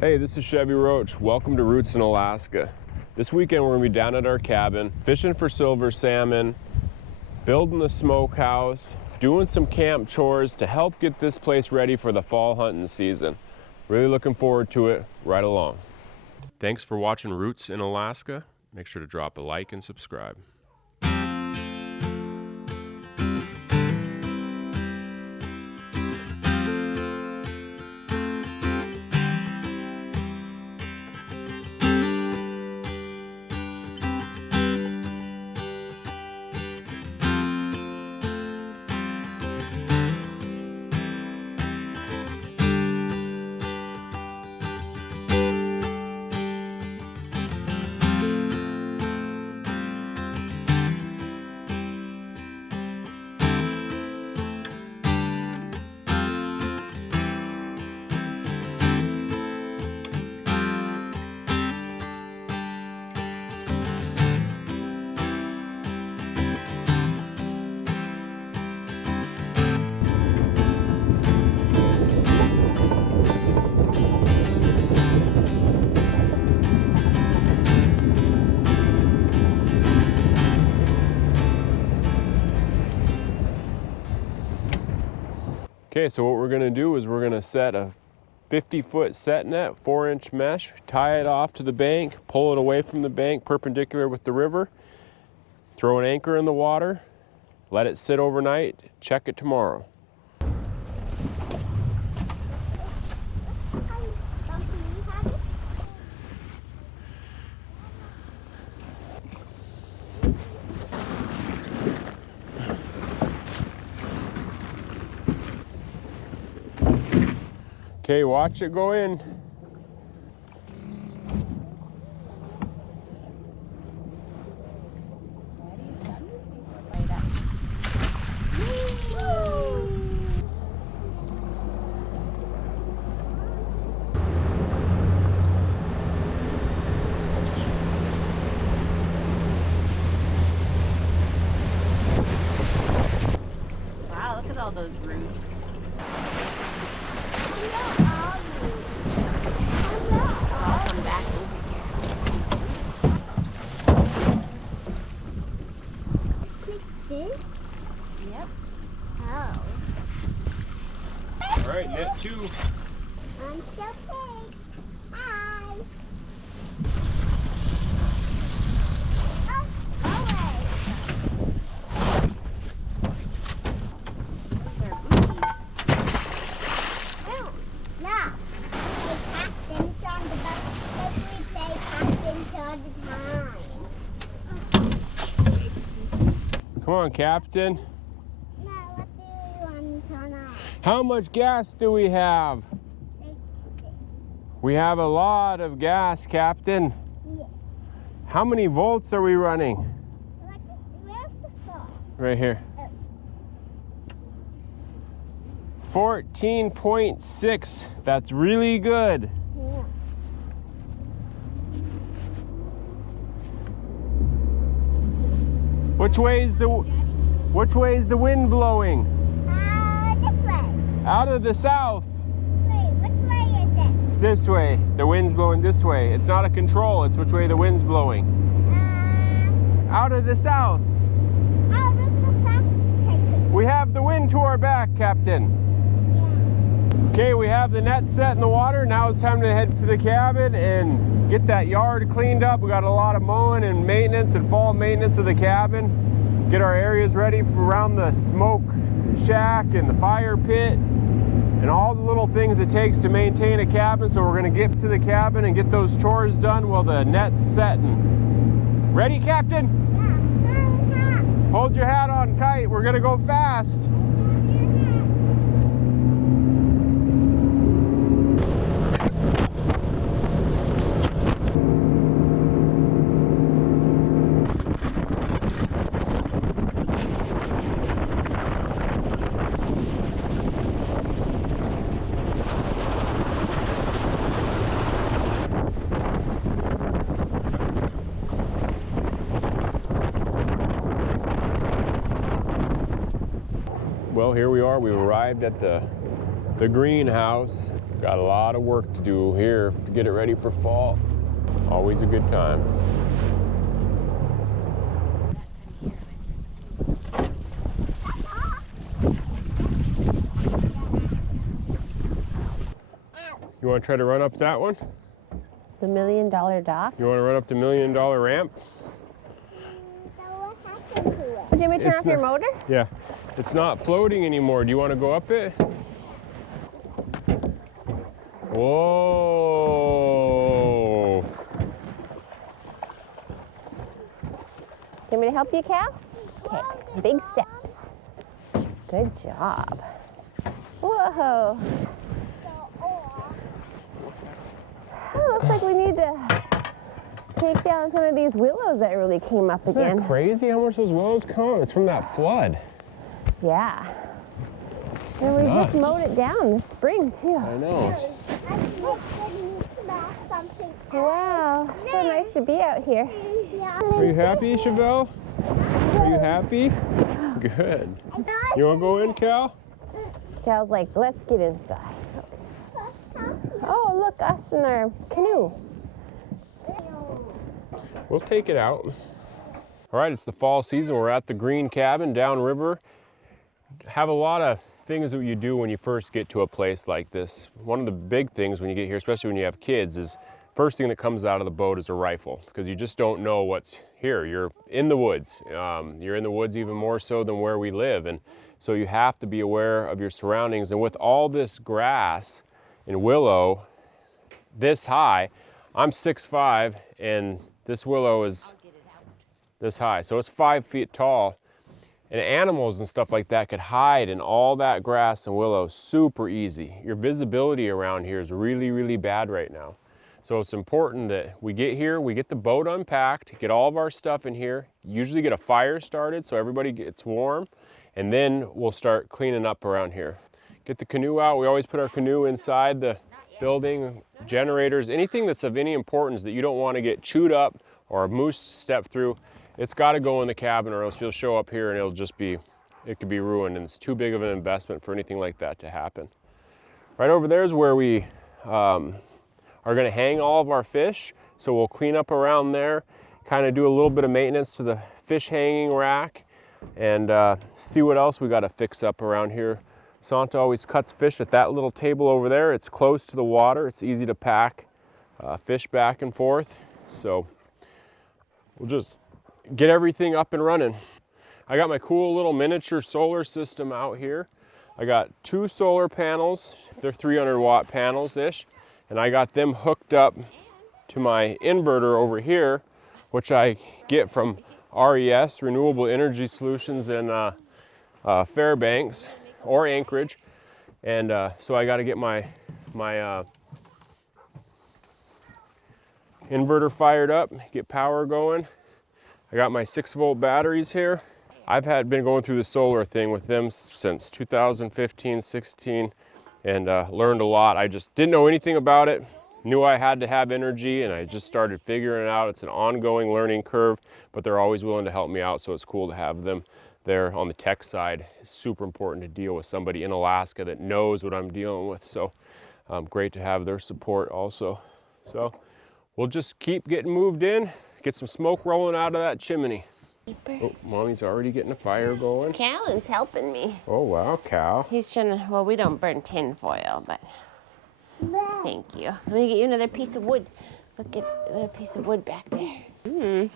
Hey, this is Chevy Roach. Welcome to Roots in Alaska. This weekend we're going to be down at our cabin, fishing for silver salmon, building the smokehouse, doing some camp chores to help get this place ready for the fall hunting season. Really looking forward to it. Right along. Thanks for watching Roots in Alaska. Make sure to drop a like and subscribe. Okay, so what we're gonna do is we're gonna set a 50-foot set net, 4-inch mesh, tie it off to the bank, pull it away from the bank perpendicular with the river, throw an anchor in the water, let it sit overnight, check it tomorrow. Okay, watch it go in. Wow, look at all those roots. I'll come back over here. Like this? Yep. Oh. All right, net 2. I'm so big. Hi. Oh, away. Those are booties. Oh, no. Hey, captains on the boat. But we say captains all the time. Come on, Captain. No, what do you want to turn on? How much gas do we have? We have a lot of gas, Captain. Yes. How many volts are we running? Where's the salt? Right here. 14.6. That's really good. Yeah. Which way is the wind blowing? This way. Out of the south. Wait, which way is it? This way. The wind's blowing this way. It's not a control, it's which way the wind's blowing. Out of the south. Out of the south. We have the wind to our back, Captain. Okay, we have the net set in the water. Now it's time to head to the cabin and get that yard cleaned up. We got a lot of mowing and maintenance and fall maintenance of the cabin. Get our areas ready for around the smoke shack and the fire pit and all the little things it takes to maintain a cabin. So we're gonna get to the cabin and get those chores done while the net's setting. Ready, Captain? Yeah. Hold your hat on tight. We're gonna go fast. Well, here we are. We've arrived at the greenhouse. Got a lot of work to do here to get it ready for fall. Always a good time. You want to try to run up that one? The $1 million dock? You want to run up the $1 million ramp? So what happened to it? Would you want me to turn It's off your not- motor? Yeah. It's not floating anymore. Do you want to go up it? Whoa. You want me to help you, Cal? Okay, big steps. Good job. Whoa. Oh, looks like we need to take down some of these willows that really came up Isn't again. that crazy how much those willows come? It's from that flood. Yeah. And we just nuts. mowed it down this spring, too. I know. I think something. Wow, so nice to be out here. Yeah. Are you happy, Chevelle? Are you happy? Good. You want to go in, Cal? Cal's like, let's get inside. Oh, look, us in our canoe. We'll take it out. All right, it's the fall season. We're at the Green Cabin downriver. Have a lot of things that you do when you first get to a place like this. One of the big things when you get here, especially when you have kids, is first thing that comes out of the boat is a rifle, because you just don't know what's here. You're in the woods. You're in the woods even more so than where we live, and so you have to be aware of your surroundings. And with all this grass and willow this high, I'm 6'5", and this willow is this high, so it's 5 feet tall. And animals and stuff like that could hide in all that grass and willow super easy. Your visibility around here is really, really bad right now. So it's important that we get here, we get the boat unpacked, get all of our stuff in here, usually get a fire started so everybody gets warm, and then we'll start cleaning up around here. Get the canoe out. We always put our canoe inside the building, generators, anything that's of any importance that you don't want to get chewed up or a moose step through. It's got to go in the cabin, or else you'll show up here and it'll just be, it could be ruined, and it's too big of an investment for anything like that to happen. Right over there is where we are going to hang all of our fish, so we'll clean up around there, kind of do a little bit of maintenance to the fish hanging rack, and see what else we got to fix up around here. Sonta always cuts fish at that little table over there. It's close to the water. It's easy to pack fish back and forth, so we'll just get everything up and running. I got my cool little miniature solar system out here. I got 2 solar panels. They're 300-watt panels-ish, and I got them hooked up to my inverter over here, which I get from RES, Renewable Energy Solutions, in Fairbanks or Anchorage. And so I got to get my inverter fired up, get power going. I got my 6-volt batteries here. I've been going through the solar thing with them since 2015, 16, and learned a lot. I just didn't know anything about it. Knew I had to have energy, and I just started figuring it out. It's an ongoing learning curve, but they're always willing to help me out, so it's cool to have them there on the tech side. It's super important to deal with somebody in Alaska that knows what I'm dealing with, so great to have their support also. So we'll just keep getting moved in, get some smoke rolling out of that chimney. Oh, Mommy's already getting a fire going. Callan's helping me. Oh, wow, Cal. He's trying to, well, we don't burn tin foil, but thank you. Let me get you another piece of wood. Look at another piece of wood back there. I need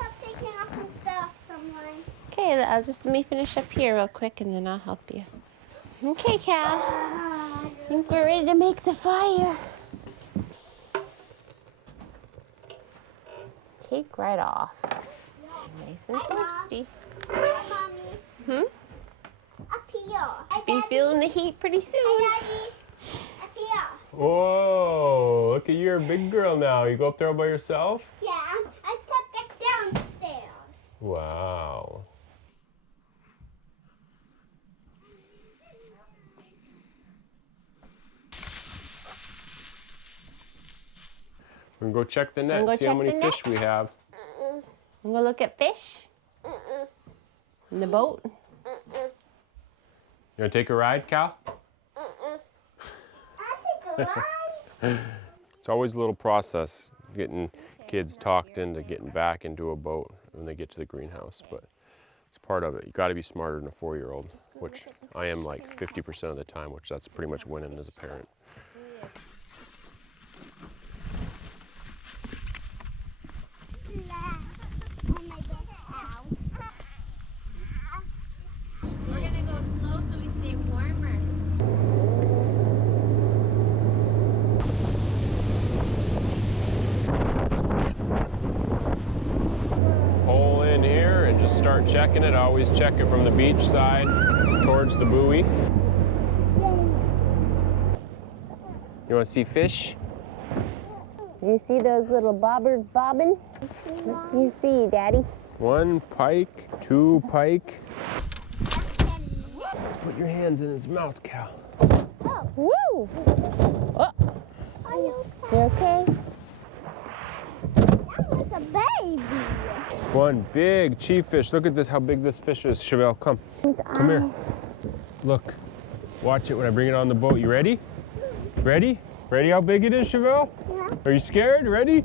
help taking off some stuff, someone. Okay, let me finish up here real quick, and then I'll help you. Okay, Cal. I think we're ready to make the fire. Take right off. Nice and toasty. Hi, Mommy. Up here. Hi, Be Daddy. feeling the heat pretty soon. Hi, Daddy. Up here. Whoa, look at you, you're a big girl now. You go up there all by yourself? Yeah, I took it downstairs. Wow. We're gonna go check the net, Wanna go see how check many the net? fish we have. I'm gonna look at fish in the boat. You want to take a ride, Cal? I'll take a ride. It's always a little process getting kids talked into getting back into a boat when they get to the greenhouse, but it's part of it. You got to be smarter than a 4-year-old, which I am like 50% of the time, which that's pretty much winning as a parent. We're gonna go slow so we stay warmer. Pull in here and just start checking it. I always check it from the beach side towards the buoy. You want to see fish? Do you see those little bobbers bobbing? What do you see, Daddy? 1 pike, 2 pike. Put your hands in his mouth, Cal. Woo! Oh, you okay? That was a baby. Just 1 big chief fish. Look at this, how big this fish is. Chevelle, come. Come here. Look. Watch it when I bring it on the boat. You ready? Ready? Ready how big it is, Chevelle? Yeah. Are you scared? Ready?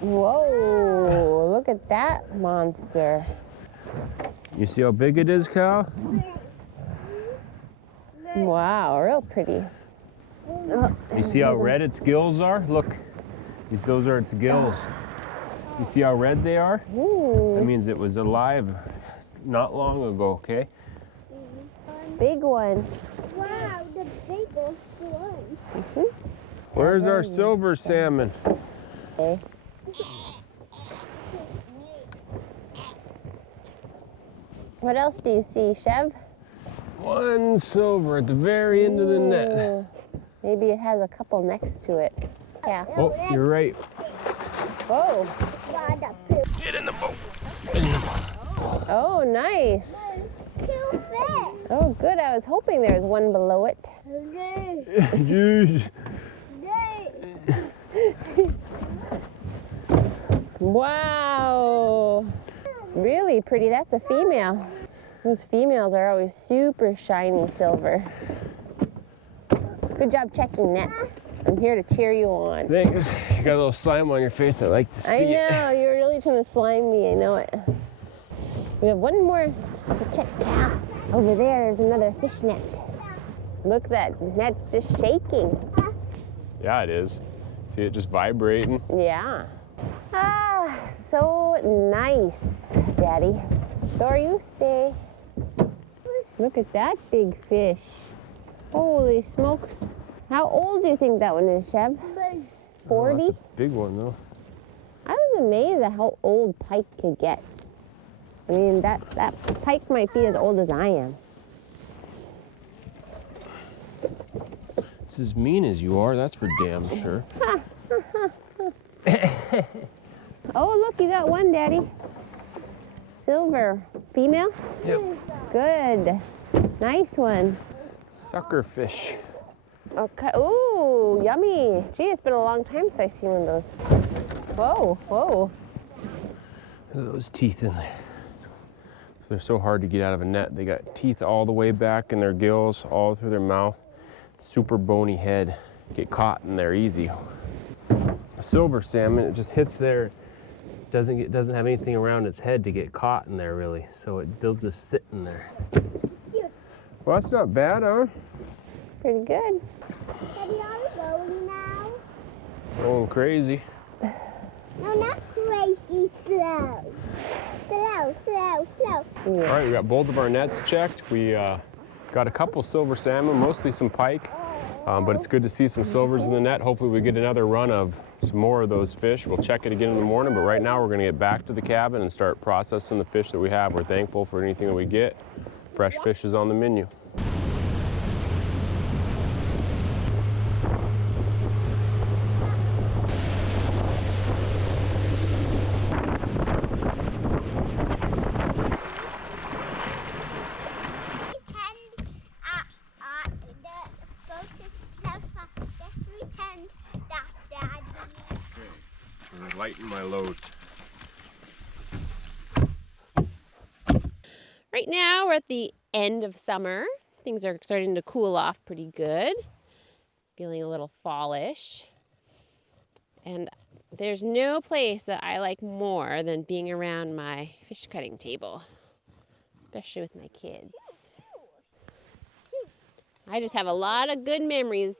Whoa, look at that monster. You see how big it is, Cal? Wow, real pretty. You see how red its gills are? Look. Those are its gills. You see how red they are? Ooh, That means it was alive not long ago, okay? big one. Wow, the biggest one. Where's our silver salmon? Okay. What else do you see, Chev? 1 silver at the very end of the net. Ooh, maybe it has a couple next to it. Yeah. Oh, you're right. Whoa. Get in the boat. Oh, nice. Too big. Oh, good. I was hoping there was one below it. Jeez. Wow. Really pretty. That's a female. Those females are always super shiny silver. Good job checking that. I'm here to cheer you on. Thanks. You got a little slime on your face. I like to see I it. know. You're really trying to slime me. I know it. We have one more to check out. Over there's another fish net. Look, that net's just shaking. Yeah, it is. See it just vibrating? Yeah. Ah, so nice, Daddy. So you stay. Look at that big fish. Holy smokes. How old do you think that one is, Chev? 40? Oh, that's a big one, though. I was amazed at how old pike could get. I mean, that pike might be as old as I am. It's as mean as you are, that's for damn sure. Oh, look, you got one, Daddy. Silver. Female? Yep. Good. Nice one. Sucker fish. Okay. Ooh, yummy. Gee, it's been a long time since I've seen one of those. Whoa, whoa. Look at those teeth in there. They're so hard to get out of a net. They got teeth all the way back in their gills, all through their mouth. Super bony head. Get caught in there easy. A silver salmon, it just hits there. Doesn't have anything around its head to get caught in there really, so they'll just sit in there. Well, that's not bad, huh? Pretty good. Daddy, are we going now? Going crazy. No, not crazy. Slow. Slow, slow, slow. All right, we got both of our nets checked. We got a couple silver salmon, mostly some pike, but it's good to see some silvers in the net. Hopefully we get another run of some more of those fish. We'll check it again in the morning, but right now we're gonna get back to the cabin and start processing the fish that we have. We're thankful for anything that we get. Fresh fish is on the menu. Lighten my load. Right now we're at the end of summer. Things are starting to cool off pretty good. Feeling a little fallish. And there's no place that I like more than being around my fish cutting table, especially with my kids. I just have a lot of good memories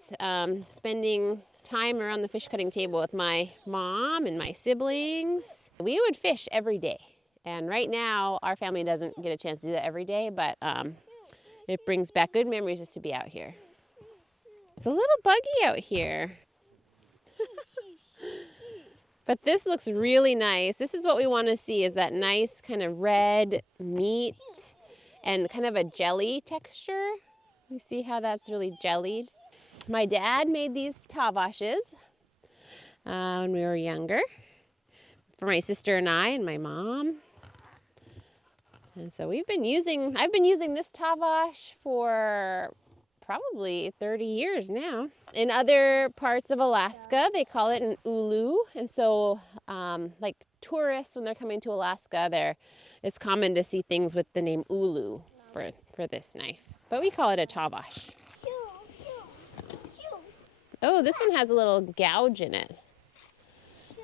spending time around the fish cutting table with my mom and my siblings. We would fish every day. And right now, our family doesn't get a chance to do that every day, but it brings back good memories just to be out here. It's a little buggy out here. But this looks really nice. This is what we want to see, is that nice kind of red meat and kind of a jelly texture. You see how that's really jellied? My dad made these tavashes when we were younger for my sister and I and my mom. And so I've been using this tavash for probably 30 years now. In other parts of Alaska, they call it an ulu. And so like tourists, when they're coming to Alaska, it's common to see things with the name ulu for this knife. But we call it a tavash. Oh, this one has a little gouge in it.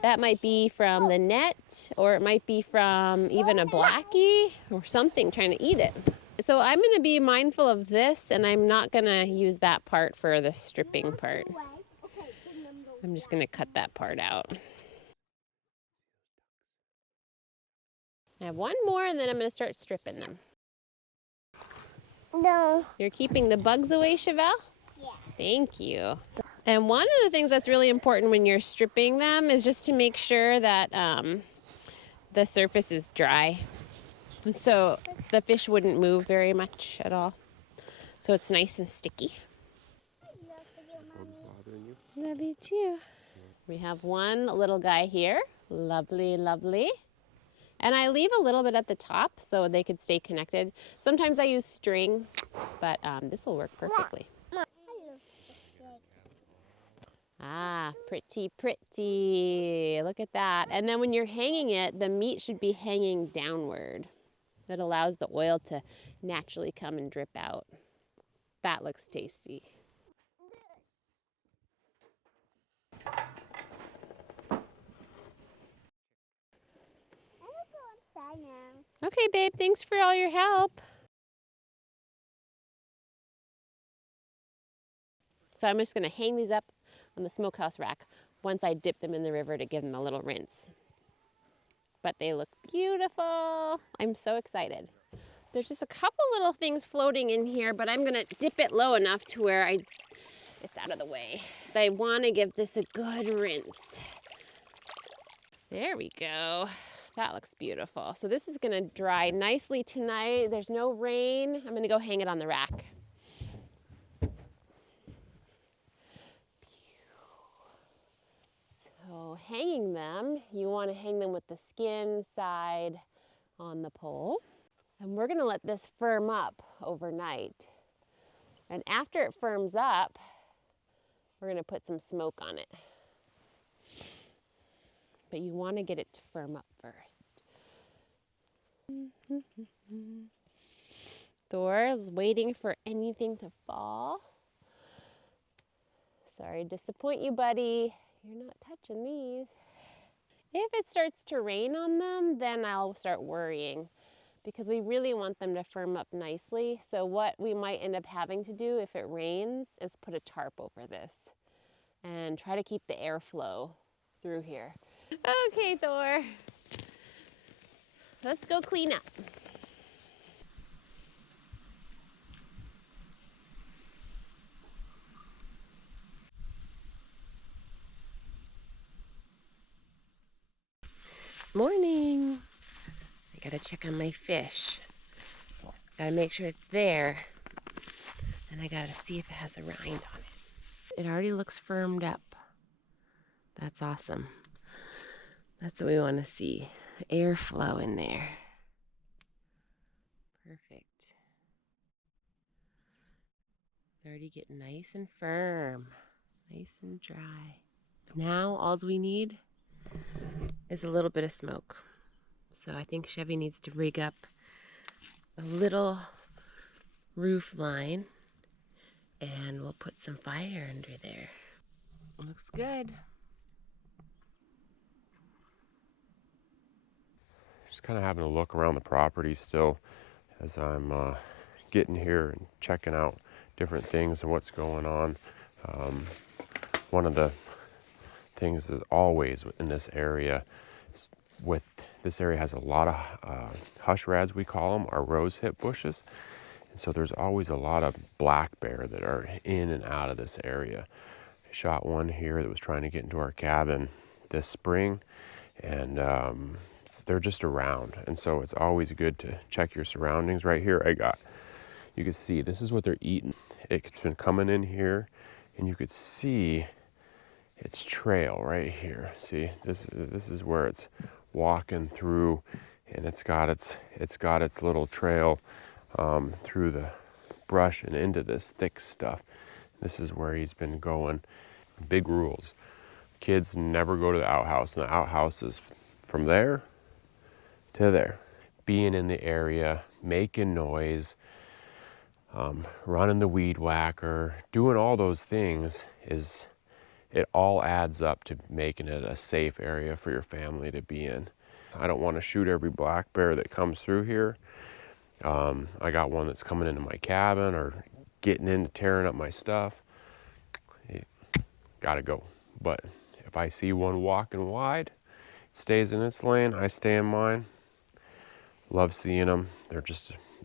That might be from the net, or it might be from even a blackie or something trying to eat it. So I'm going to be mindful of this, and I'm not going to use that part for the stripping part. I'm just going to cut that part out. I have one more, and then I'm going to start stripping them. No. You're keeping the bugs away, Chevelle? Yeah. Thank you. And one of the things that's really important when you're stripping them is just to make sure that the surface is dry. And so the fish wouldn't move very much at all. So it's nice and sticky. Love you too. We have one little guy here. Lovely, lovely. And I leave a little bit at the top so they could stay connected. Sometimes I use string, but this will work perfectly. Ah, pretty, pretty. Look at that. And then when you're hanging it, the meat should be hanging downward. That allows the oil to naturally come and drip out. That looks tasty. Okay, babe, thanks for all your help. So I'm just gonna hang these up on the smokehouse rack once I dip them in the river to give them a little rinse. But they look beautiful. I'm so excited. There's just a couple little things floating in here, but I'm gonna dip it low enough to where it's out of the way. But I wanna give this a good rinse. There we go. That looks beautiful. So this is gonna dry nicely tonight. There's no rain. I'm gonna go hang it on the rack. So hanging them, you wanna hang them with the skin side on the pole. And we're gonna let this firm up overnight. And after it firms up, we're gonna put some smoke on it. But you wanna get it to firm up first. Thor is waiting for anything to fall. Sorry to disappoint you, buddy. You're not touching these. If it starts to rain on them, then I'll start worrying, because we really want them to firm up nicely. So what we might end up having to do if it rains is put a tarp over this and try to keep the airflow through here. Okay, Thor. Let's go clean up. It's morning. I gotta check on my fish. Gotta make sure it's there. And I gotta see if it has a rind on it. It already looks firmed up. That's awesome. That's what we want to see. Airflow in there. Perfect. It's already getting nice and firm. Nice and dry. Now all we need is a little bit of smoke. So I think Chevy needs to rig up a little roof line, and we'll put some fire under there. Looks good. Just kind of having a look around the property still as I'm getting here and checking out different things and what's going on. One of the things that always in this area, with this area has a lot of hush rads, we call them, our rose hip bushes. And so there's always a lot of black bear that are in and out of this area. I shot one here that was trying to get into our cabin this spring, and they're just around. And so it's always good to check your surroundings. Right here you can see this is what they're eating. It's been coming in here, and you could see its trail right here. See, this is where it's walking through, and it's got its little trail through the brush and into this thick stuff. This is where he's been going. Big rules: kids never go to the outhouse, and the outhouse is from there to there. Being in the area, making noise, running the weed whacker, doing all those things, it all adds up to making it a safe area for your family to be in. I don't want to shoot every black bear that comes through here. I got one that's coming into my cabin or getting into tearing up my stuff. Gotta go. But if I see one walking wide, it stays in its lane, I stay in mine. Love seeing them. They're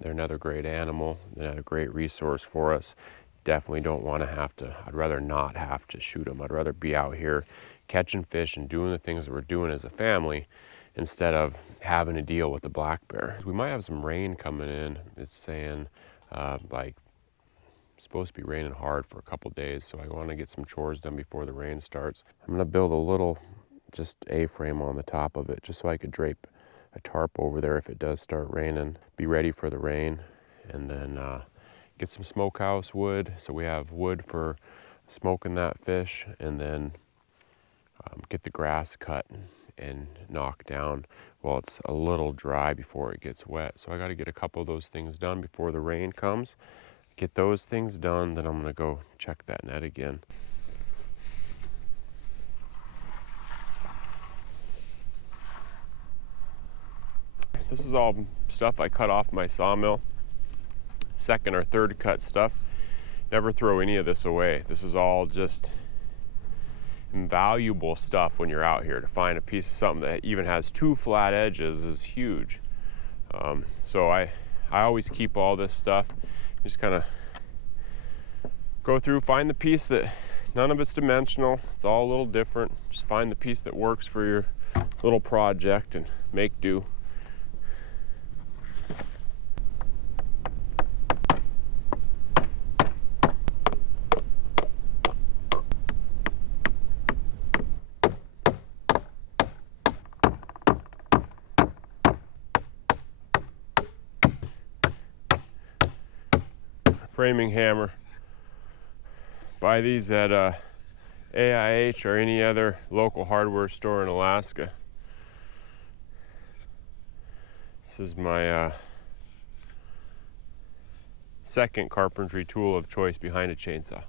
another great animal, another great resource for us. Definitely don't want to have to, I'd rather not have to shoot them. I'd rather be out here catching fish and doing the things that we're doing as a family instead of having to deal with the black bear. We might have some rain coming in. It's saying supposed to be raining hard for a couple days, so I want to get some chores done before the rain starts. I'm gonna build a little just A-frame on the top of it just so I could drape a tarp over there if it does start raining. Be ready for the rain, and then get some smokehouse wood so we have wood for smoking that fish, and then get the grass cut and knocked down while it's a little dry before it gets wet. So I got to get a couple of those things done before the rain comes. Get those things done, then I'm going to go check that net again. This is all stuff I cut off my sawmill. Second or third cut stuff. Never throw any of this away. This is all just invaluable stuff when you're out here. To find a piece of something that even has two flat edges is huge. So I always keep all this stuff. Just kind of go through, find the piece that none of it's dimensional. It's all a little different. Just find the piece that works for your little project and make do. Framing hammer. Buy these at AIH or any other local hardware store in Alaska. This is my second carpentry tool of choice behind a chainsaw.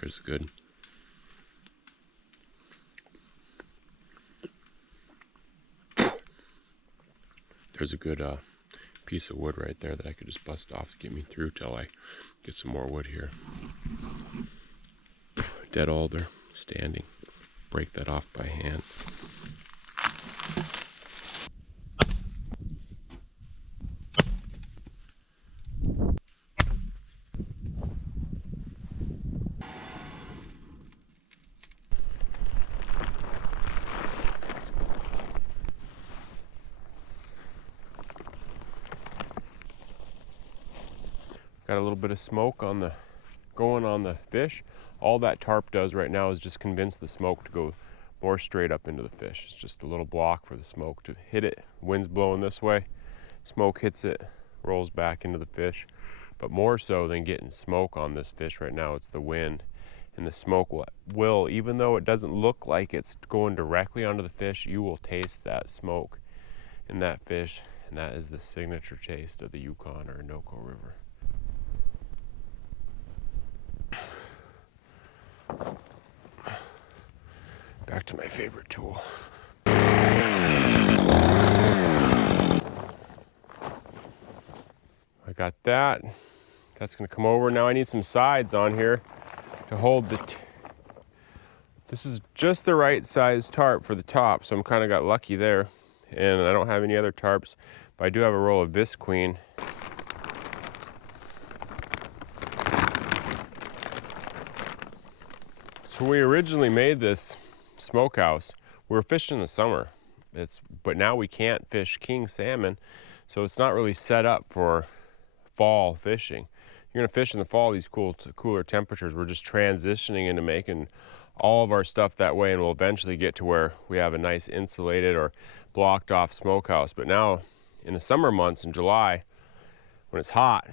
There's good. There's a good piece of wood right there that I could just bust off to get me through till I get some more wood here. Dead alder, standing. Break that off by hand. Got a little bit of smoke going on the fish. All that tarp does right now is just convince the smoke to go more straight up into the fish. It's just a little block for the smoke to hit it. Wind's blowing this way, smoke hits it, rolls back into the fish. But more so than getting smoke on this fish right now, it's the wind. And the smoke will, even though it doesn't look like it's going directly onto the fish, you will taste that smoke in that fish. And that is the signature taste of the Yukon or Innoko River. Back to my favorite tool. I got that. That's gonna come over. Now I need some sides on here to hold the, this is just the right size tarp for the top, so I'm kind of got lucky there. And I don't have any other tarps, but I do have a roll of Visqueen. So we originally made this smokehouse. We were fishing in the summer, but now we can't fish king salmon, so it's not really set up for fall fishing. You're gonna fish in the fall, these cooler temperatures. We're just transitioning into making all of our stuff that way, and we'll eventually get to where we have a nice insulated or blocked off smokehouse. But now in the summer months in July, when it's hot,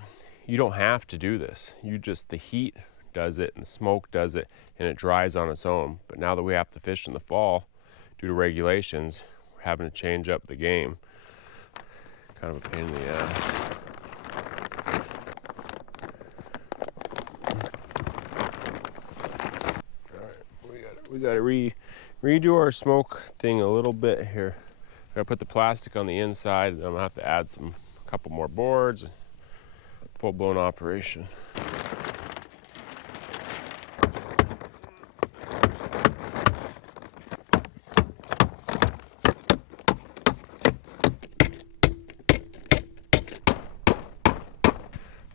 you don't have to do this. The heat does it and the smoke does it, and it dries on its own. But now that we have to fish in the fall due to regulations, we're having to change up the game. Kind of a pain in the ass. All right, we gotta redo our smoke thing a little bit here. I gotta put the plastic on the inside, and I'm gonna have to add a couple more boards. Full-blown operation.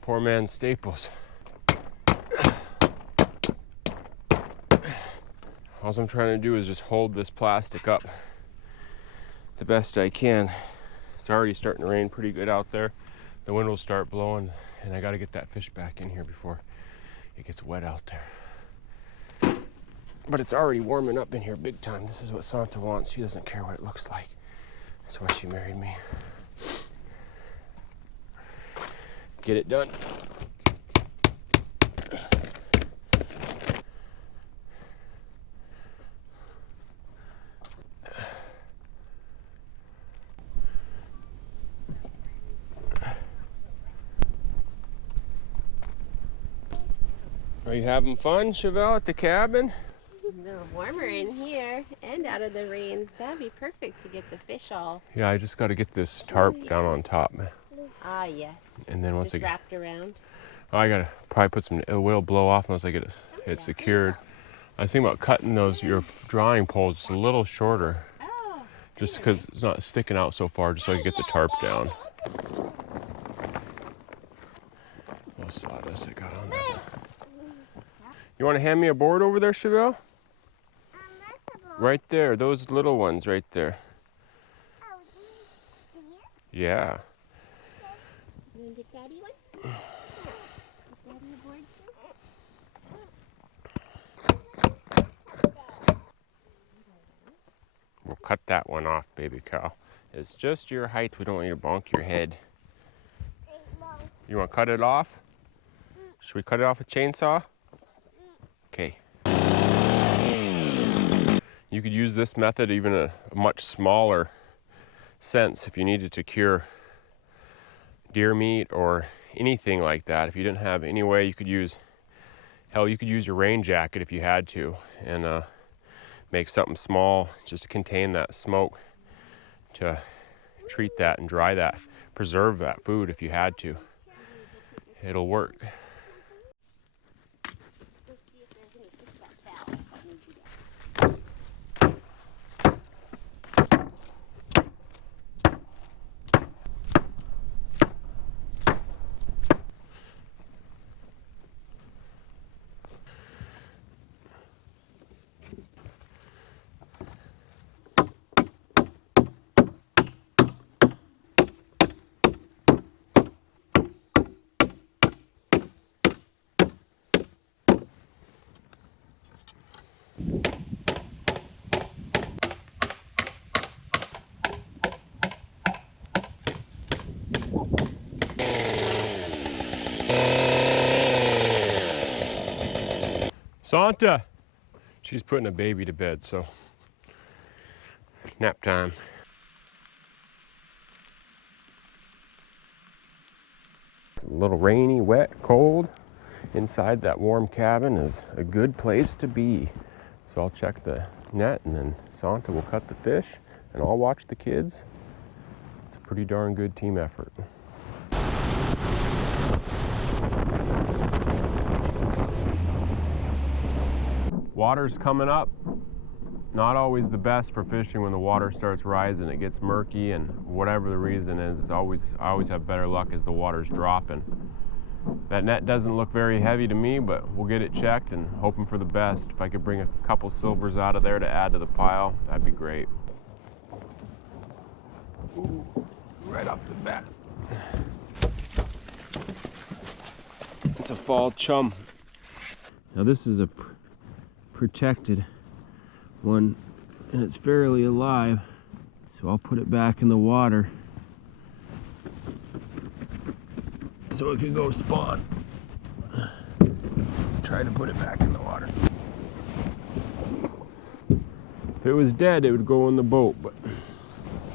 Poor man's Staples. All I'm trying to do is just hold this plastic up the best I can. It's already starting to rain pretty good out there. The wind will start blowing, and I got to get that fish back in here before it gets wet out there. But it's already warming up in here big time. This is what Sonta wants. She doesn't care what it looks like. That's why she married me. Get it done. Are you having fun, Chevelle, at the cabin? A little warmer in here and out of the rain. That'd be perfect to get the fish all. Yeah, I just got to get this tarp down on top. Ah, yes. And then once just wrapped around. I gotta probably put some, it will blow off once I get it secured. I was thinking about cutting your drawing poles just a little shorter. Oh. Just because it's not sticking out so far, just so I can get the tarp down. Little sawdust I got on there. You want to hand me a board over there, Chevelle? Right there, those little ones right there. Oh, these? Yeah. You want to get Daddy one? Get Daddy a board too? We'll cut that one off, baby cow. It's just your height. We don't need to bonk your head. You want to cut it off? Should we cut it off with a chainsaw? Okay. You could use this method even a much smaller sense if you needed to cure deer meat or anything like that. If you didn't have any way, you could use, hell, you could use your rain jacket if you had to, and make something small just to contain that smoke to treat that and dry that, preserve that food if you had to. It'll work. Sonta, she's putting a baby to bed, so nap time. A little rainy, wet, cold. Inside that warm cabin is a good place to be. So I'll check the net and then Sonta will cut the fish and I'll watch the kids. It's a pretty darn good team effort. Water's coming up. Not always the best for fishing when the water starts rising. It gets murky, and whatever the reason is, I always have better luck as the water's dropping. That net doesn't look very heavy to me, but we'll get it checked and hoping for the best. If I could bring a couple silvers out of there to add to the pile, that'd be great. Ooh, right off the bat. It's a fall chum. Now this is a protected one and it's fairly alive, so I'll put it back in the water so it can go spawn. Try to put it back in the water. If it was dead, it would go in the boat, but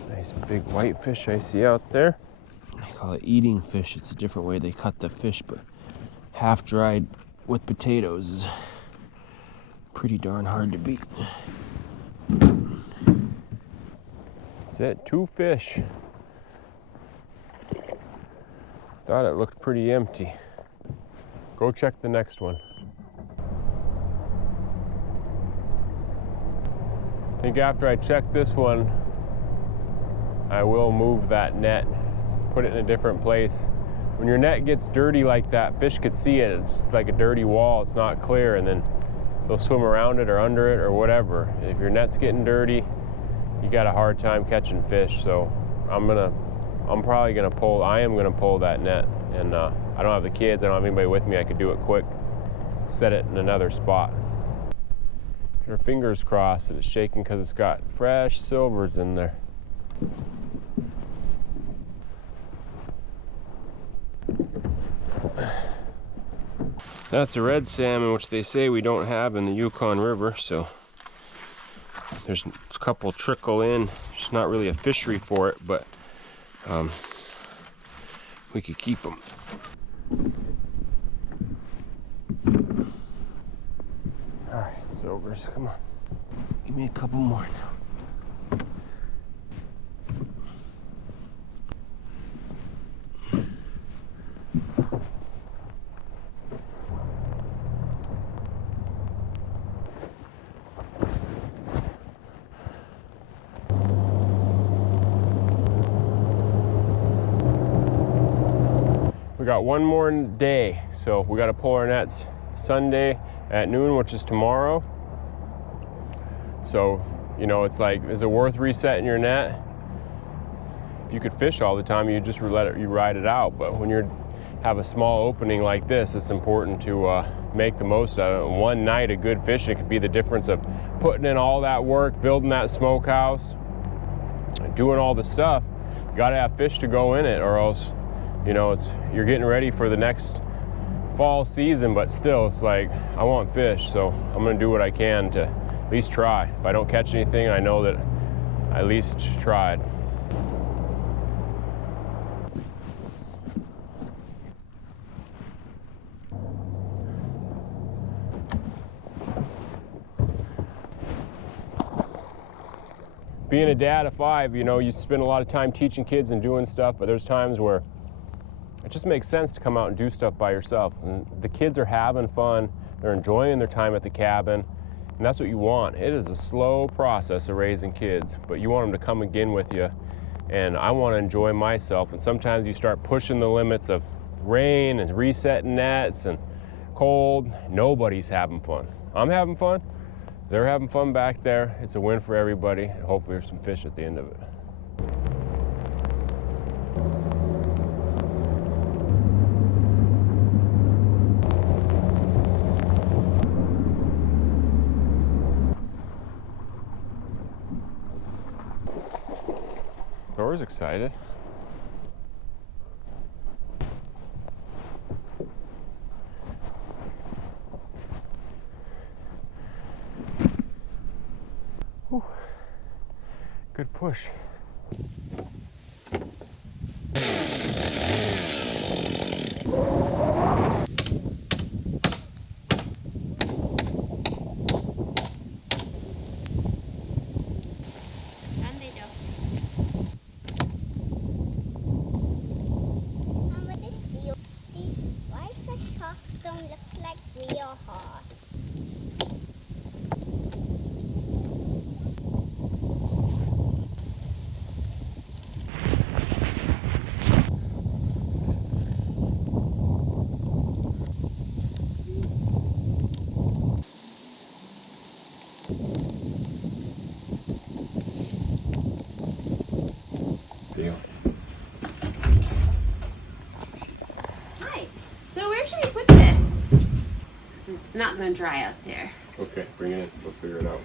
nice big white fish I see out there. I call it eating fish. It's a different way they cut the fish, but half dried with potatoes is pretty darn hard to beat. That's it, 2 fish. Thought it looked pretty empty. Go check the next one. I think after I check this one, I will move that net, put it in a different place. When your net gets dirty like that, fish could see it. It's like a dirty wall, it's not clear, and then they'll swim around it or under it or whatever. If your net's getting dirty, you got a hard time catching fish. So I am gonna pull that net, and I don't have the kids, I don't have anybody with me. I could do it quick, set it in another spot. Her fingers crossed that it's shaking because it's got fresh silvers in there. That's a red salmon, which they say we don't have in the Yukon River, so there's a couple trickle in. There's not really a fishery for it, but we could keep them. All right, silvers, come on. Give me a couple more now. We got one more day, so we got to pull our nets Sunday at noon, which is tomorrow. So, you know, it's like, is it worth resetting your net? If you could fish all the time, you just you ride it out. But when you have a small opening like this, it's important to make the most of it. One night of good fishing could be the difference of putting in all that work, building that smokehouse, doing all the stuff. You got to have fish to go in it, or else, you know, you're getting ready for the next fall season, but still, it's like, I want fish, so I'm gonna do what I can to at least try. If I don't catch anything, I know that I at least tried. being a dad of 5, you know, you spend a lot of time teaching kids and doing stuff, but there's times where it just makes sense to come out and do stuff by yourself. And the kids are having fun, they're enjoying their time at the cabin, and that's what you want. It is a slow process of raising kids, but you want them to come again with you. And I want to enjoy myself, and sometimes you start pushing the limits of rain and resetting nets and cold. Nobody's having fun. I'm having fun. They're having fun back there. It's a win for everybody, and hopefully there's some fish at the end of it. Thor's excited. Whew. Good push. Don't look like real horse. Deal. Hi. So where should we put this? It's not going to dry out there. Okay, bring it in. We'll figure it out.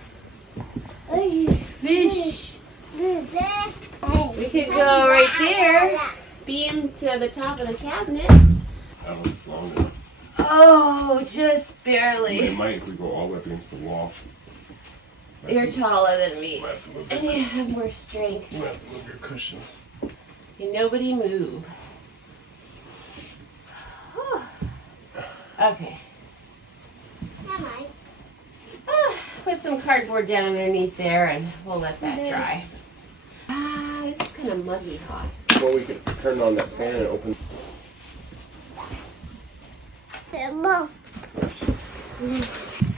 Fish. Fish. We could go right there. Beam to the top of the cabinet. I don't think it's long enough. Oh, just barely. It might if we go all the way up against the wall. You're taller than me. Might have to move And you have more strength. You have to move your cushions. Can nobody move? Okay. Come on. Put some cardboard down underneath there and we'll let that dry. This is kind of muggy hot. Well, we could turn on that fan and open.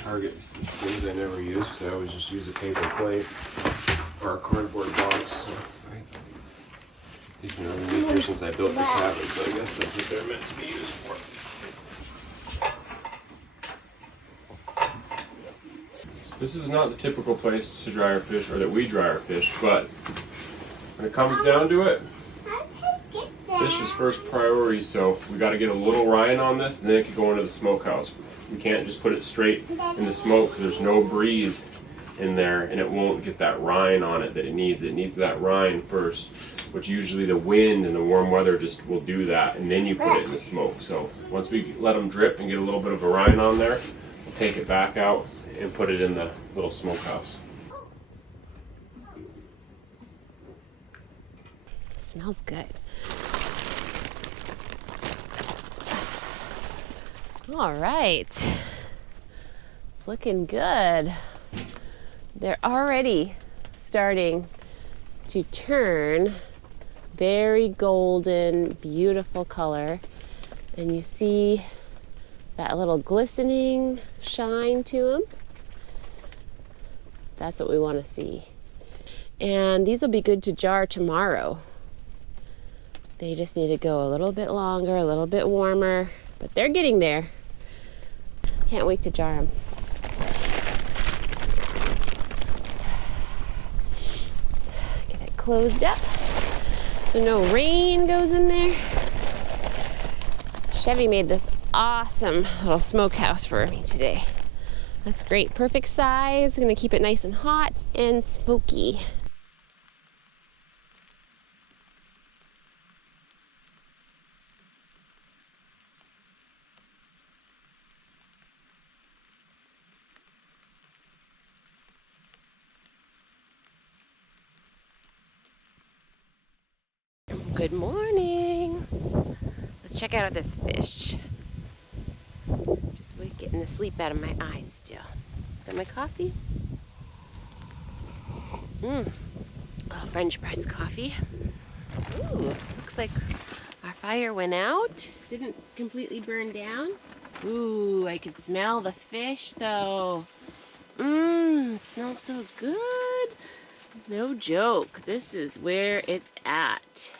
Target things I never use because I always just use a paper plate or a cardboard box. So these are really neat here since I built the cabin, so I guess that's what they're meant to be used for. This is not the typical place to dry our fish, or that we dry our fish, but when it comes down to it, fish is first priority, so we got to get a little rind on this, and then it can go into the smokehouse. We can't just put it straight in the smoke because there's no breeze in there, and it won't get that rind on it that it needs. It needs that rind first, which usually the wind and the warm weather just will do that, and then you put it in the smoke. So once we let them drip and get a little bit of a rind on there, we'll take it back out and put it in the little smokehouse. Smells good. All right. It's looking good. They're already starting to turn very golden, beautiful color. And you see that little glistening shine to them. That's what we want to see. And these will be good to jar tomorrow. They just need to go a little bit longer, a little bit warmer, but they're getting there. Can't wait to jar them. Get it closed up so no rain goes in there. Chevy made this awesome little smokehouse for me today. That's great, perfect size. I'm gonna keep it nice and hot and smoky. Good morning. Let's check out this fish. Just getting the sleep out of my eyes still. Got my coffee? French press coffee. Ooh, looks like our fire went out. Didn't completely burn down. Ooh, I can smell the fish though. Mmm, smells so good. No joke, this is where it's at.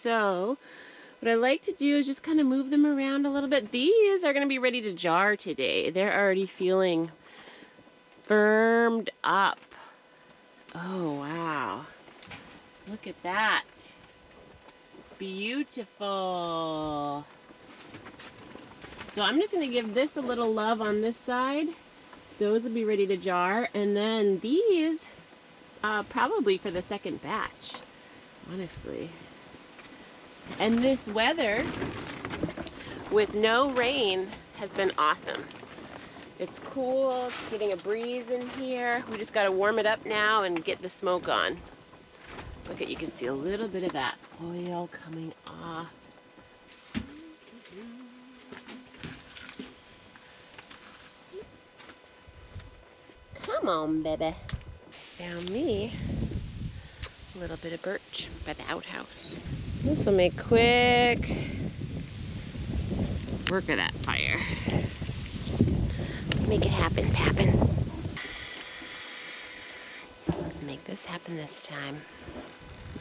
So, what I like to do is just kind of move them around a little bit. These are going to be ready to jar today. They're already feeling firmed up. Oh, wow. Look at that. Beautiful. So I'm just going to give this a little love on this side. Those will be ready to jar. And then these, probably for the second batch, honestly. And this weather with no rain has been awesome. It's cool, it's getting a breeze in here. We just got to warm it up now and get the smoke on. Look at, you can see a little bit of that oil coming off. Come on, baby. Found me a little bit of birch by the outhouse. This will make quick work of that fire. Let's make it happen, Pappin. Let's make this happen this time.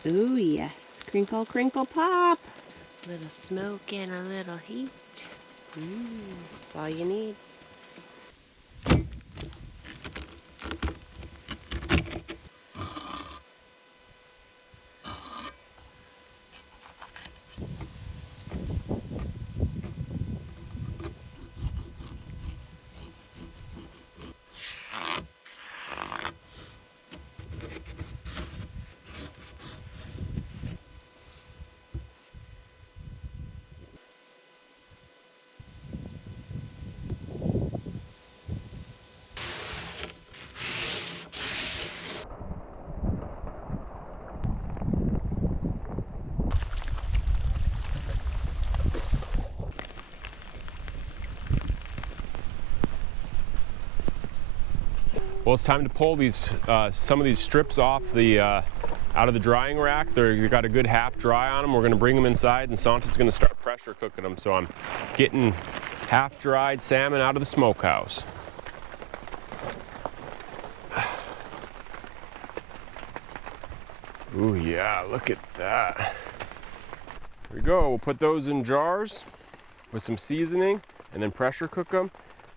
Ooh, yes. Crinkle, crinkle, pop. A little smoke and a little heat. That's all you need. Well, it's time to pull these some of these strips off the out of the drying rack. They've got a good half dry on them. We're going to bring them inside, and Sonta's going to start pressure cooking them. So I'm getting half dried salmon out of the smokehouse. Ooh, yeah, look at that. Here we go. We'll put those in jars with some seasoning and then pressure cook them.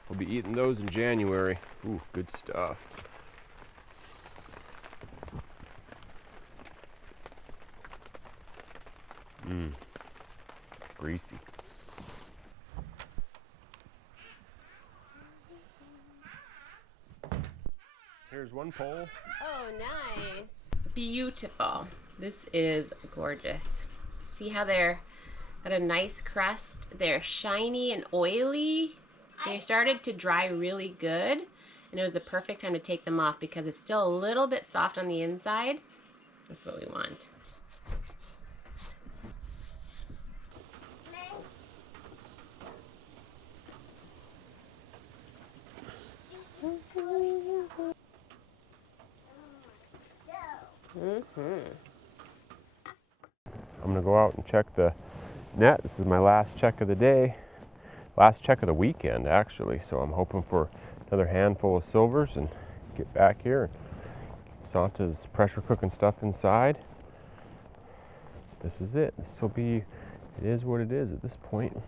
We'll be eating those in January. Ooh, good stuff. Greasy. Here's one pole. Oh, nice. Beautiful. This is gorgeous. See how they're got a nice crust? They're shiny and oily. They started to dry really good, and it was the perfect time to take them off because it's still a little bit soft on the inside. That's what we want. I'm gonna go out and check the net. This is my last check of the day. Last check of the weekend, actually. So I'm hoping for another handful of silvers and get back here. Sonta's pressure cooking stuff inside. This is it. This will be, it is what it is at this point.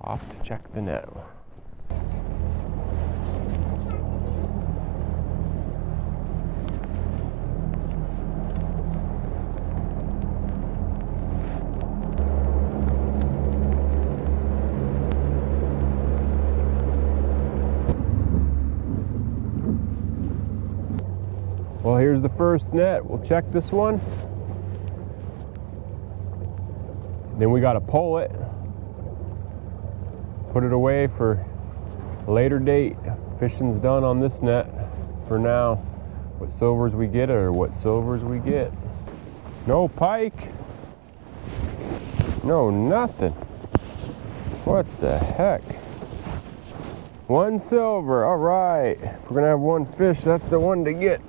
Off to check the net. Well, here's the first net. We'll check this one. Then we got to pull it, put it away for a later date. Fishing's done on this net for now. What silvers we get are what silvers we get. No pike. No nothing. What the heck? One silver. All right. If we're gonna have one fish, that's the one to get.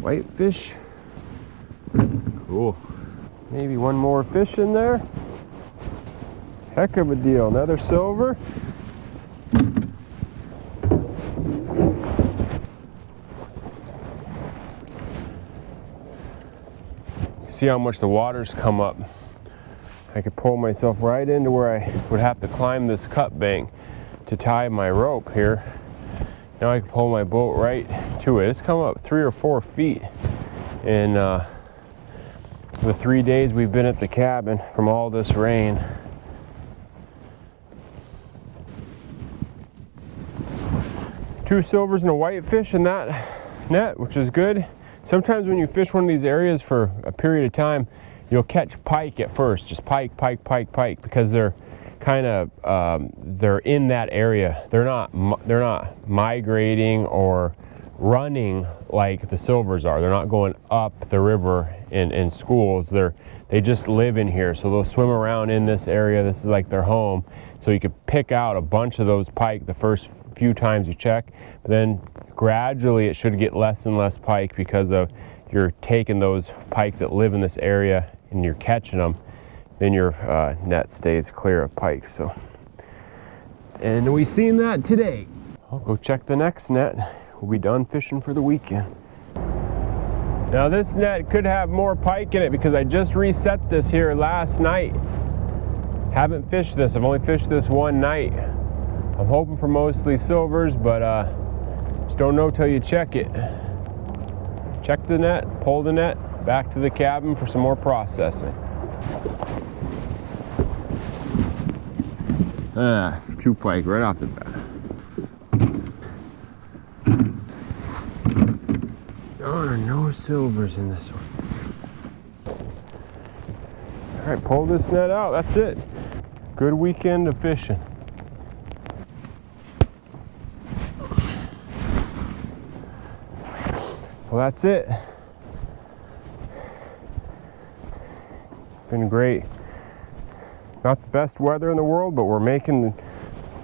Whitefish. Cool. Maybe one more fish in there. Heck of a deal. Another silver. See how much the water's come up. I could pull myself right into where I would have to climb this cut bank to tie my rope here. Now I can pull my boat right to it. It's come up 3 or 4 feet in the 3 days we've been at the cabin from all this rain. Two silvers and a whitefish in that net, which is good. Sometimes when you fish one of these areas for a period of time, you'll catch pike at first, just pike, because they're kind of they're in that area. They're not migrating or running like the silvers are. They're not going up the river in schools. They just live in here, so they'll swim around in this area. This is like their home, so you could pick out a bunch of those pike the first few times you check, but then gradually it should get less and less pike because of you're taking those pike that live in this area and you're catching them. Then your net stays clear of pike. So, and we seen that today. I'll go check the next net. We'll be done fishing for the weekend. Now this net could have more pike in it because I just reset this here last night. Haven't fished this. I've only fished this one night. I'm hoping for mostly silvers, but just don't know till you check it. Check the net, pull the net, back to the cabin for some more processing. Two pike right off the bat. Darn, no silvers in this one. All right, pull this net out, that's it. Good weekend of fishing. Well, that's it. Been great. Not the best weather in the world, but we're making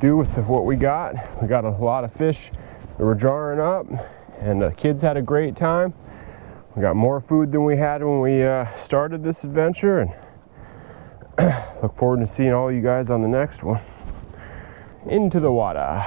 do with what we got. We got a lot of fish that were jarring up, and the kids had a great time. We got more food than we had when we started this adventure, and look forward to seeing all you guys on the next one. Into the water.